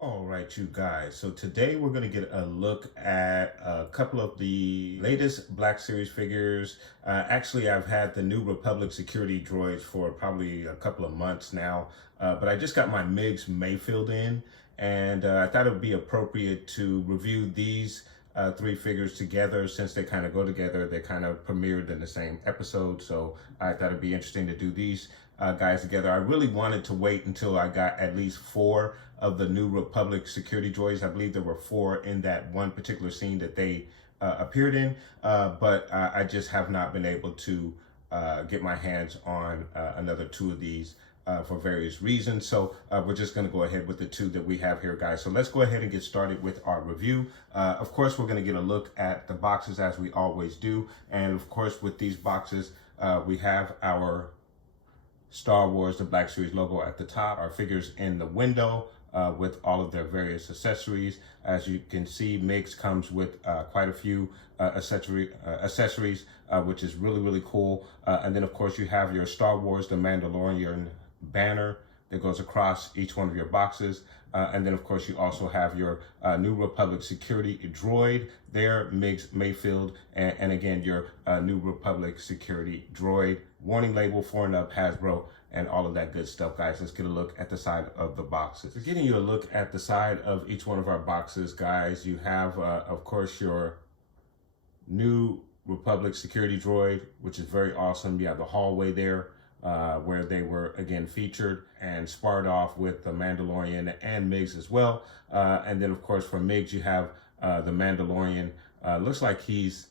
All right, you guys. So today we're going to get a look at a couple of the latest Black Series figures. Actually, I've had the New Republic security droids for probably a couple of months now, but I just got my Migs Mayfield in, and I thought it would be appropriate to review these three figures together since they kind of go together. They kind of premiered in the same episode, so I thought it'd be interesting to do these guys together. I really wanted to wait until I got at least 4 of the New Republic security droids. I believe there were 4 in that one particular scene that they appeared in, but I just have not been able to get my hands on another 2 of these for various reasons. So we're just going to go ahead with the 2 that we have here, guys. So let's go ahead and get started with our review. Of course, we're going to get a look at the boxes as we always do. And of course, with these boxes, we have our Star Wars, the Black Series logo at the top, our figures in the window with all of their various accessories. As you can see, Migs comes with quite a few accessories, which is really, really cool. And then, of course, you have your Star Wars, the Mandalorian banner that goes across each one of your boxes. And then, of course, you also have your New Republic security droid there, Migs Mayfield, and again, your New Republic security droid. Warning label, 4 and up, Hasbro, and all of that good stuff, guys. Let's get a look at the side of the boxes. So getting you a look at the side of each one of our boxes, guys, you have, of course, your New Republic security droid, which is very awesome. You have the hallway there, where they were again featured and sparred off with the Mandalorian and Migs as well. And then, of course, for Migs, you have the Mandalorian. Looks like he's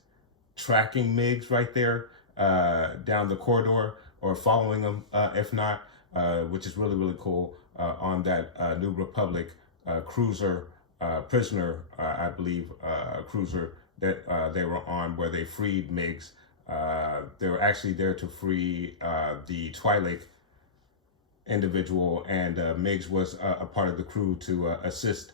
tracking Migs right there down the corridor, or following him, if not, which is really, really cool on that New Republic cruiser, prisoner, I believe, cruiser that they were on, where they freed Migs. They were actually there to free the Twi'lek individual, and Migs was a part of the crew to assist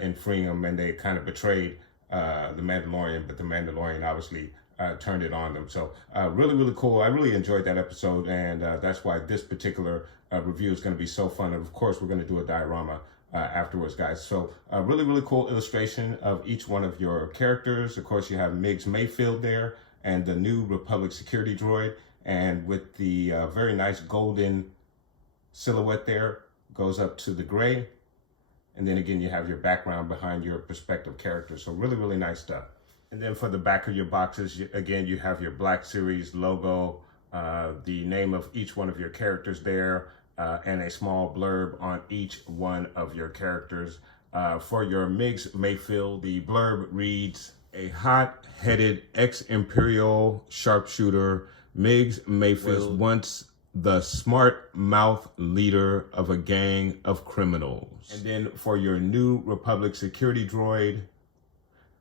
in freeing him, and they kind of betrayed the Mandalorian, but the Mandalorian obviously turned it on them. So really, really cool. I really enjoyed that episode, and that's why this particular review is going to be so fun. And of course, we're going to do a diorama afterwards, guys. So really, really cool illustration of each one of your characters. Of course, you have Migs Mayfield there, and the New Republic security droid, and with the very nice golden silhouette there, goes up to the gray. And then again, you have your background behind your perspective characters. So really, really nice stuff. And then for the back of your boxes, again, you have your Black Series logo, the name of each one of your characters there, and a small blurb on each one of your characters. For your Migs Mayfield, the blurb reads, "A hot-headed ex-Imperial sharpshooter, Migs Mayfield was once the smart mouth leader of a gang of criminals." And then for your New Republic security droid,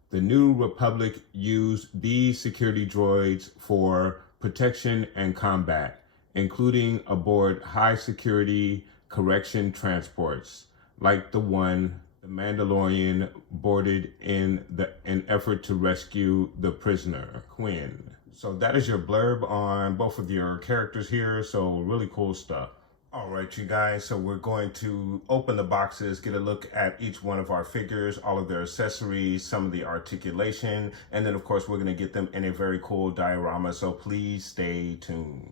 the New Republic used these security droids for protection and combat, including aboard high security correction transports, like the one the Mandalorian boarded in an effort to rescue the prisoner, Quinn. So that is your blurb on both of your characters here. So really cool stuff. All right, you guys, so we're going to open the boxes, get a look at each one of our figures, all of their accessories, some of the articulation, and then, of course, we're going to get them in a very cool diorama, so please stay tuned.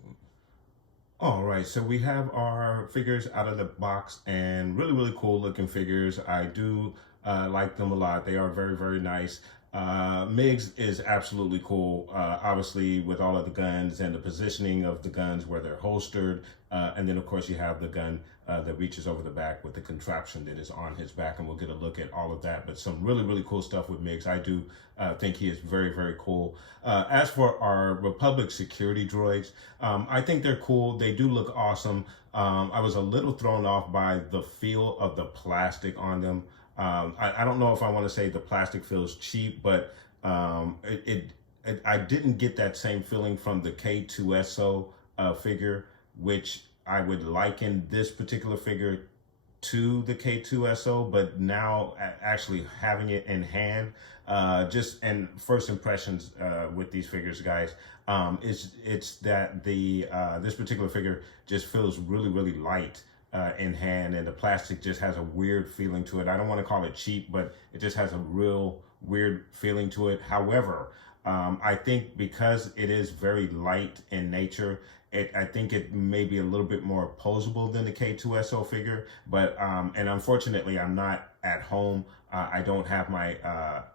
All right, so we have our figures out of the box, and really, really cool looking figures. I do like them a lot. They are very, very nice. Migs is absolutely cool, obviously with all of the guns and the positioning of the guns where they're holstered. And then of course you have the gun that reaches over the back with the contraption that is on his back, and we'll get a look at all of that. But some really, really cool stuff with Migs. I do think he is very, very cool. As for our Republic security droids, I think they're cool. They do look awesome. I was a little thrown off by the feel of the plastic on them. I don't know if I want to say the plastic feels cheap, but I didn't get that same feeling from the K2SO figure, which I would liken this particular figure to the K2SO, but now actually having it in hand, just and first impressions with these figures, guys, it's that the this particular figure just feels really light in hand, and the plastic just has a weird feeling to it. I don't want to call it cheap, but it just has a real weird feeling to it. However, I think because it is very light in nature, I think it may be a little bit more posable than the K2SO figure, but and unfortunately I'm not at home. I don't have my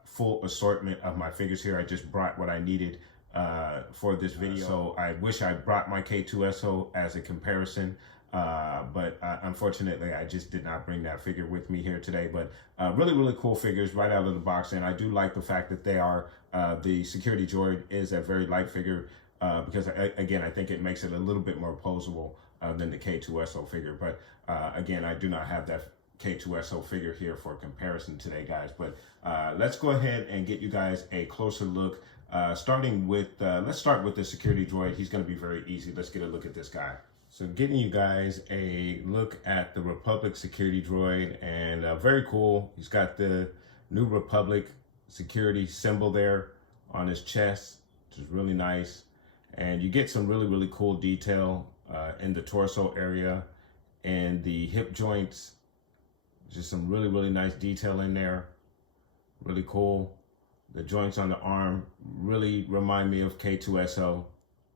full assortment of my figures here. I just brought what I needed for this video. So I wish I brought my K2SO as a comparison, but unfortunately I just did not bring that figure with me here today. But really cool figures right out of the box, and I do like the fact that they are the security droid is a very light figure. Because again, I think it makes it a little bit more posable than the K2SO figure. But again, I do not have that K2SO figure here for comparison today, guys. But let's go ahead and get you guys a closer look. Starting with, let's start with the security droid. He's going to be very easy. Let's get a look at this guy. So getting you guys a look at the Republic security droid, and very cool. He's got the New Republic security symbol there on his chest, which is really nice. And you get some really cool detail in the torso area and the hip joints. Just some really nice detail in there. Really cool. The joints on the arm really remind me of K2SO.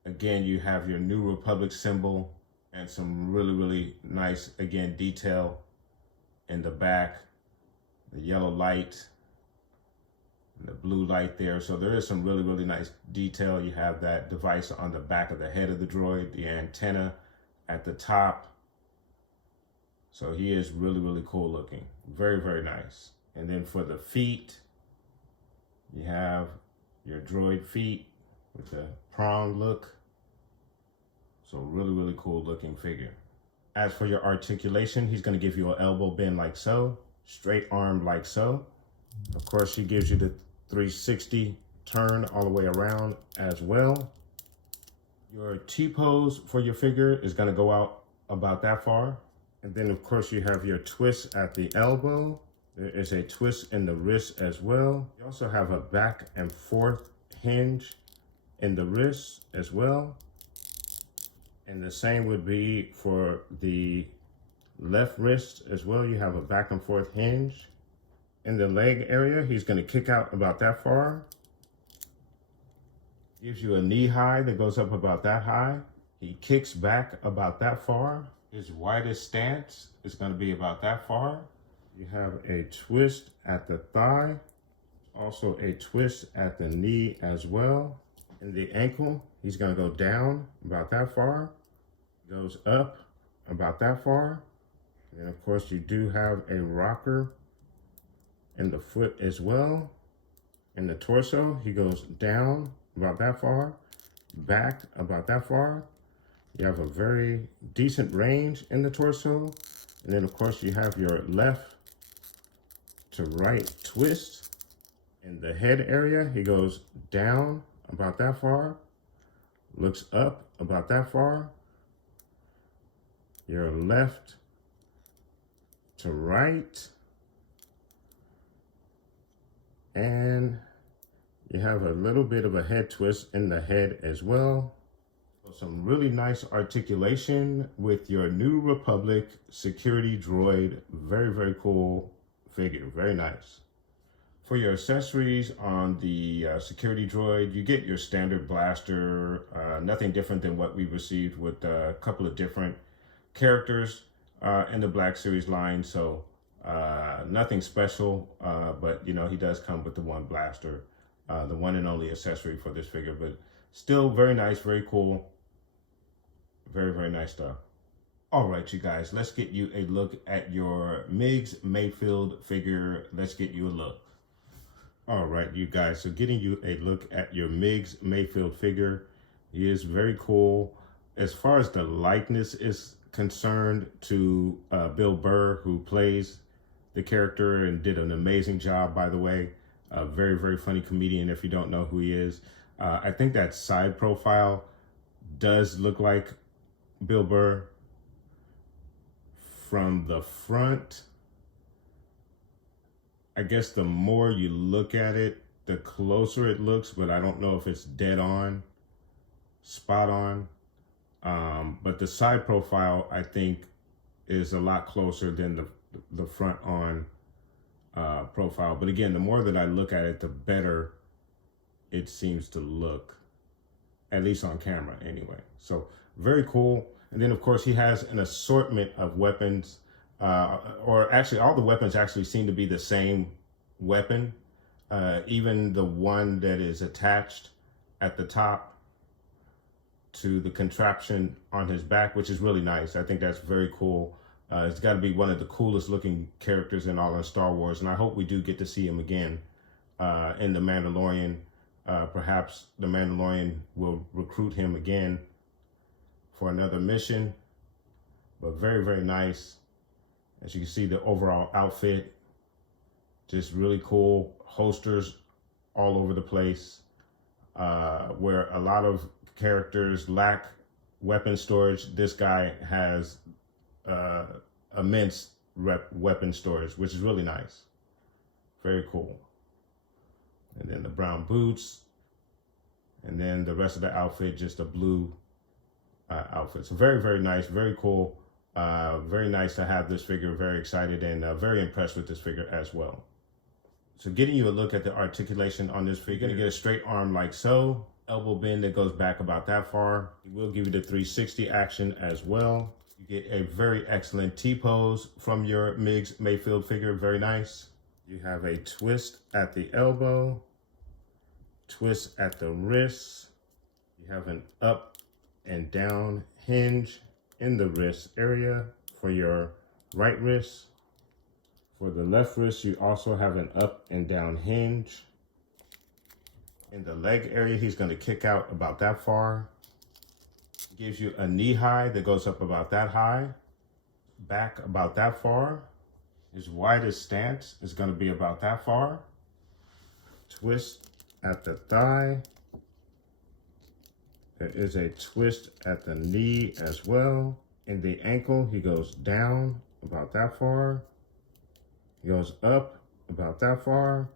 Again, you have your New Republic symbol and some really nice, again, detail in the back. The yellow light. The blue light there. So there is some really nice detail. You have that device on the back of the head of the droid, the antenna at the top. So he is really cool looking. Very nice. And then for the feet, you have your droid feet with the prong look. So really cool looking figure. As for your articulation, he's going to give you an elbow bend like so, straight arm like so. Of course, he gives you the 360 turn all the way around as well. Your T-pose for your figure is going to go out about that far. And then, of course, you have your twist at the elbow. There is a twist in the wrist as well. You also have a back and forth hinge in the wrist as well. And the same would be for the left wrist as well. You have a back and forth hinge. In the leg area, he's going to kick out about that far. Gives you a knee high that goes up about that high. He kicks back about that far. His widest stance is going to be about that far. You have a twist at the thigh. Also a twist at the knee as well. In the ankle, he's going to go down about that far. Goes up about that far. And of course, you do have a rocker in the foot as well. In the torso, he goes down about that far, back about that far. You have a very decent range in the torso. And then of course you have your left to right twist. In the head area, he goes down about that far, looks up about that far. Your left to right. And you have a little bit of a head twist in the head as well. So some really nice articulation with your New Republic security droid. Very cool figure, very nice. For your accessories on the security droid, you get your standard blaster, nothing different than what we received with a couple of different characters in the Black Series line. So nothing special, but you know, he does come with the one blaster, the one and only accessory for this figure, but still very nice, very cool, very nice stuff. All right, you guys, let's get you a look at your Migs Mayfield figure. Let's get you a look. All right, you guys, so getting you a look at your Migs Mayfield figure. He is very cool. As far as the likeness is concerned to Bill Burr, who plays the character and did an amazing job, by the way. A very, very funny comedian if you don't know who he is. I think that side profile does look like Bill Burr. From the front, I guess the more you look at it, the closer it looks, but I don't know if it's dead on, spot on. But the side profile, I think, is a lot closer than the front on profile. But again, the more that I look at it, the better it seems to look, at least on camera anyway. So very cool. And then of course he has an assortment of weapons, or actually all the weapons actually seem to be the same weapon. Even the one that is attached at the top to the contraption on his back, which is really nice. I think that's very cool. It's got to be one of the coolest looking characters in all of Star Wars. And I hope we do get to see him again in The Mandalorian. Perhaps The Mandalorian will recruit him again for another mission. But very, very nice. As you can see, the overall outfit, just really cool. Holsters all over the place. Where a lot of characters lack weapon storage, this guy has immense weapon storage, which is really nice. Very cool. And then the brown boots. And then the rest of the outfit, just a blue outfit. So very, very nice, very cool. Very nice to have this figure. Very excited and very impressed with this figure as well. So getting you a look at the articulation on this figure, you're gonna get a straight arm like so, elbow bend that goes back about that far. It will give you the 360 action as well. You get a very excellent T-pose from your Migs Mayfield figure, very nice. You have a twist at the elbow, twist at the wrist. You have an up and down hinge in the wrist area for your right wrist. For the left wrist, you also have an up and down hinge. In the leg area, he's going to kick out about that far. Gives you a knee high that goes up about that high. Back about that far. His widest stance is going to be about that far. Twist at the thigh. There is a twist at the knee as well. In the ankle, he goes down about that far. He goes up about that far.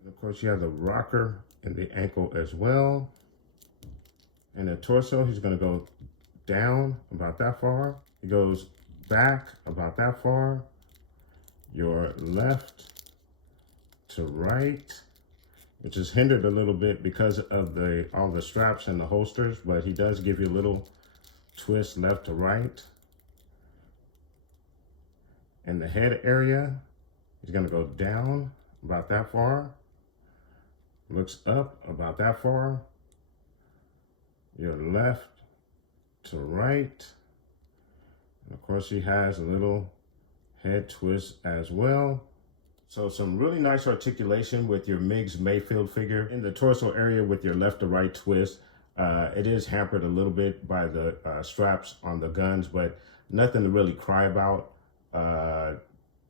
And of course, you have the rocker in the ankle as well. In the torso, he's going to go down about that far. He goes back about that far. Your left to right, which is hindered a little bit because of all the straps and the holsters, but he does give you a little twist left to right. In the head area, he's going to go down about that far. Looks up about that far. Your left to right. And of course, he has a little head twist as well. So some really nice articulation with your Migs Mayfield figure. In the torso area with your left to right twist, it is hampered a little bit by the straps on the guns, but nothing to really cry about.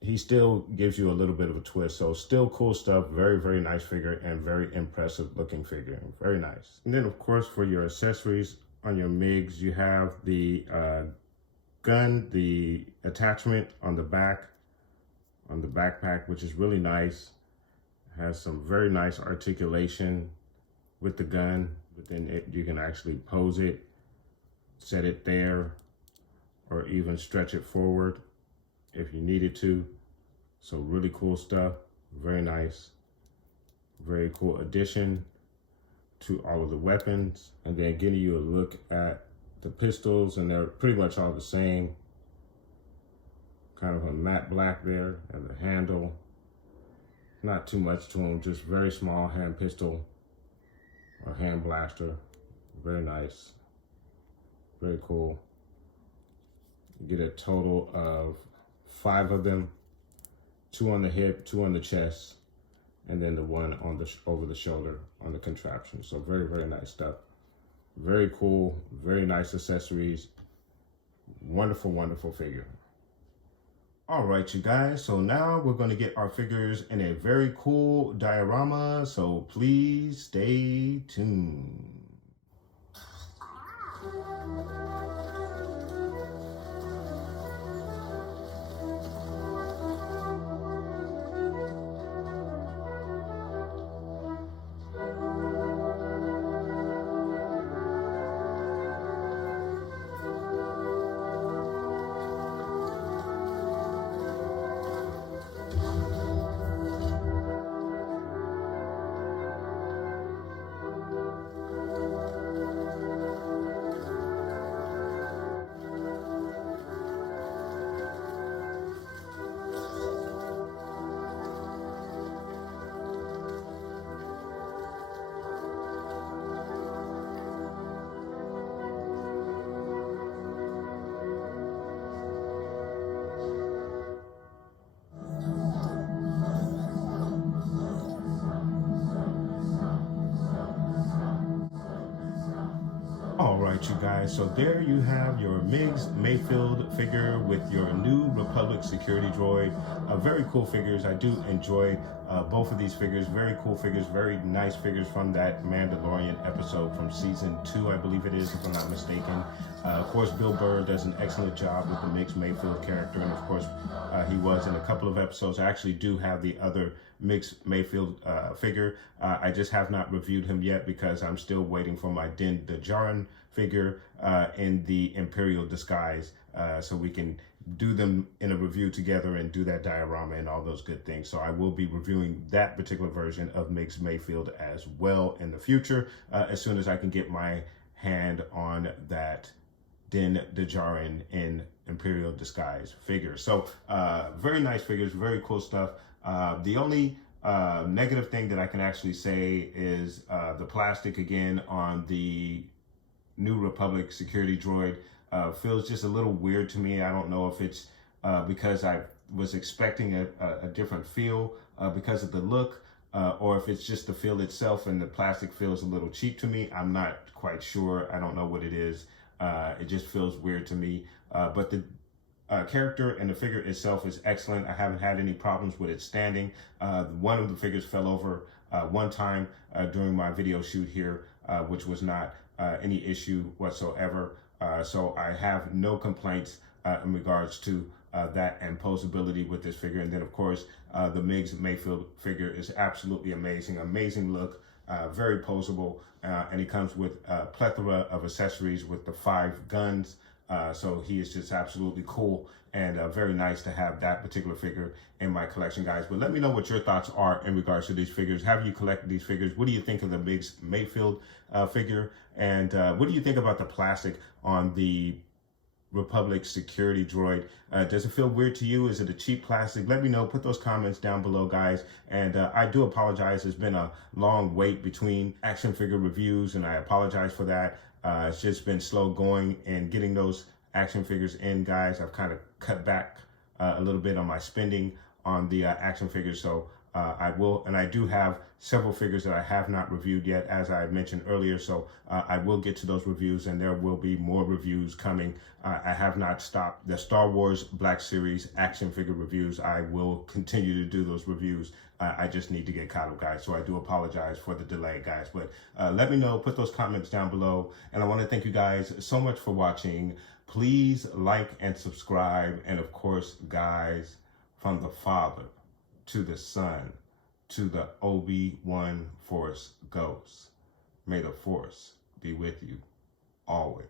He still gives you a little bit of a twist. So still cool stuff. Very, very nice figure and very impressive looking figure. Very nice. And then of course, for your accessories on your Migs, you have the gun, the attachment on the back, on the backpack, which is really nice. It has some very nice articulation with the gun. Within it, you can actually pose it, set it there, or even stretch it forward if you needed to. So really cool stuff, very nice, very cool addition to all of the weapons. And then getting you a look at the pistols, and they're pretty much all the same. Kind of a matte black there, and the handle, not too much to them, just very small hand pistol or hand blaster. Very nice, very cool. You get a total of 5 of them, 2 on the hip, 2 on the chest, and then the one on the over the shoulder on the contraption. So very, very nice stuff. Very cool, very nice accessories. Wonderful, wonderful figure. All right, you guys, so now we're going to get our figures in a very cool diorama, so please stay tuned. All right, you guys, so there you have your Migs Mayfield figure with your new Republic security droid. Very cool figures. I do enjoy both of these figures. Very cool figures, very nice figures from that Mandalorian episode from season 2, I believe it is, if I'm not mistaken. Of course, Bill Burr does an excellent job with the Migs Mayfield character, and of course, he was in a couple of episodes. I actually do have the other Migs Mayfield figure. I just have not reviewed him yet because I'm still waiting for my Din Djarin figure in the Imperial disguise, so we can do them in a review together and do that diorama and all those good things. So I will be reviewing that particular version of Migs Mayfield as well in the future, as soon as I can get my hand on that Din Djarin in Imperial disguise figure. So very nice figures, very cool stuff. The only negative thing that I can actually say is the plastic again on the New Republic security droid feels just a little weird to me. I don't know if it's because I was expecting a different feel because of the look, or if it's just the feel itself and the plastic feels a little cheap to me. I'm not quite sure. I don't know what it is. It just feels weird to me. But the character and the figure itself is excellent. I haven't had any problems with it standing. One of the figures fell over one time during my video shoot here, which was not any issue whatsoever. So I have no complaints in regards to that and posability with this figure. And then of course, the Migs Mayfield figure is absolutely amazing. Amazing look, very posable. And he comes with a plethora of accessories with the 5 guns. So he is just absolutely cool and very nice to have that particular figure in my collection, guys. But let me know what your thoughts are in regards to these figures. Have you collected these figures? What do you think of the Migs Mayfield figure? And what do you think about the plastic on the Republic security droid? Does it feel weird to you? Is it a cheap plastic? Let me know. Put those comments down below, guys. And I do apologize. It's been a long wait between action figure reviews, and I apologize for that. It's just been slow going and getting those action figures in, guys. I've kind of cut back a little bit on my spending on the action figures. So I will, and I do have several figures that I have not reviewed yet, as I mentioned earlier. So I will get to those reviews, and there will be more reviews coming. I have not stopped the Star Wars Black Series action figure reviews. I will continue to do those reviews. I just need to get caught up, guys. So I do apologize for the delay, guys. But let me know. Put those comments down below. And I want to thank you guys so much for watching. Please like and subscribe. And of course, guys, from the Father to the Son to the Obi-Wan Force Ghost, may the Force be with you always.